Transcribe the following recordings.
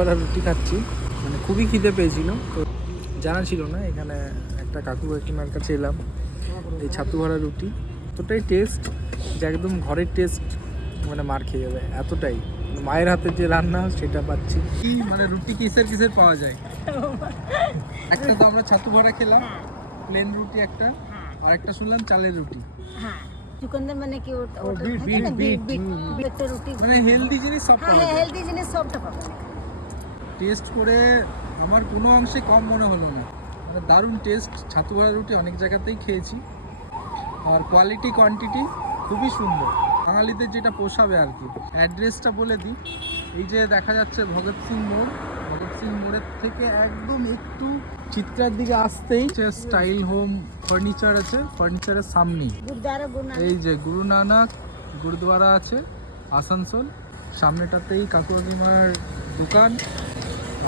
ভরা রুটি খাচ্ছি, মানে খুবই খিদে পেয়েছিল, তো জানা ছিল না। এখানে একটা কাকু কাকিমার কাছে এলাম, এই ছাতু ভরা রুটি এতটাই টেস্ট যে একদম ঘরের টেস্ট, মানে মার খেয়ে যাবে এতটাই। মায়ের হাতে যে রান্না সেটা পাচ্ছি। কি মানে রুটি কিসের কিসের পাওয়া যায়? একটা তো আমরা ছাতু ভরা খেলাম, প্লেন রুটি একটা, আর একটা শুনলাম চালের রুটি। चुकंदर मैंने कि রুটি মানে হেলদি জিনিস সব পাওয়া যায়। হেলদি জিনিস সবটা পাবেন। টেস্ট করে আমার কোনো অংশে কম মনে হলো না, মানে দারুণ টেস্ট। ছাতু ভরা রুটি অনেক জায়গাতেই খেয়েছি, আর কোয়ালিটি কোয়ান্টিটি খুবই সুন্দর, বাঙালিদের যেটা পোষাবে আর কি। অ্যাড্রেসটা বলে দিই, এই যে দেখা যাচ্ছে ভগৎ সিং মোড়, ভগৎ সিং মোড়ের থেকে একদম একটু চিত্রার দিকে আসতেই স্টাইল হোম ফার্নিচার আছে, ফার্নিচারের সামনেই এই যে গুরু নানক গুরুদ্বারা আছে আসানসোল, সামনেটাতেই কাকু কাকিমার দোকান।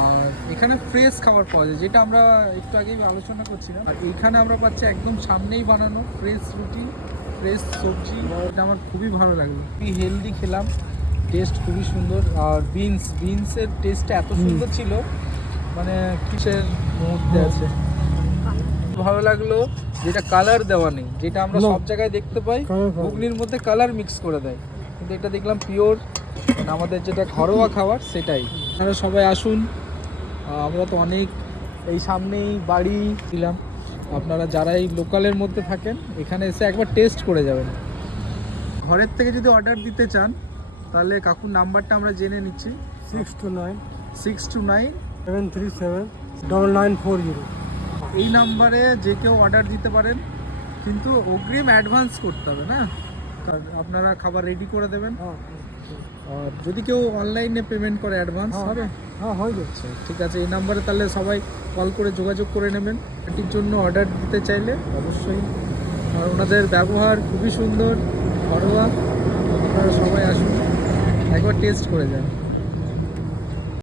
আর এখানে ফ্রেশ খাবার পাওয়া যায়, যেটা আমরা একটু আগেই আলোচনা করছিলাম। আর এইখানে আমরা পাচ্ছি একদম সামনেই বানানো ফ্রেশ রুটি, ফ্রেশ সবজি। এটা আমার খুবই ভালো লাগলো, খুবই হেলদি খেলাম, টেস্ট খুবই সুন্দর। আর বিনসের টেস্টটা এত সুন্দর ছিল, মানে কিসের মুহূর্তে আছে। ভালো লাগলো যেটা কালার দেওয়া নেই, যেটা আমরা সব জায়গায় দেখতে পাই ঘুগনির মধ্যে কালার মিক্স করে দেয়, কিন্তু এটা দেখলাম পিওর, আমাদের যেটা ঘরোয়া খাবার সেটাই। আপনারা সবাই আসুন, আমরা তো অনেক এই সামনেই বাড়ি দিলাম, আপনারা যারা এই লোকালের মধ্যে থাকেন এখানে এসে একবার টেস্ট করে যাবেন। ঘরের থেকে যদি অর্ডার দিতে চান তাহলে কাকুর নাম্বারটা আমরা জেনে নিচ্ছি, 629737 এই নাম্বারে যে কেউ অর্ডার দিতে পারেন, কিন্তু অগ্রিম অ্যাডভান্স করতে হবে না, কারণ আপনারা খাবার রেডি করে দেবেন। আর যদি কেউ অনলাইনে পেমেন্ট করে অ্যাডভান্স হবে? হ্যাঁ হয়ে যাচ্ছে। ঠিক আছে, এই নাম্বারে তাহলে সবাই কল করে যোগাযোগ করে নেবেন এটির জন্য অর্ডার দিতে চাইলে অবশ্যই। আর ওনাদের ব্যবহার খুবই সুন্দর, ঘরোয়া, আপনারা সবাই আসুন একবার টেস্ট করে যান।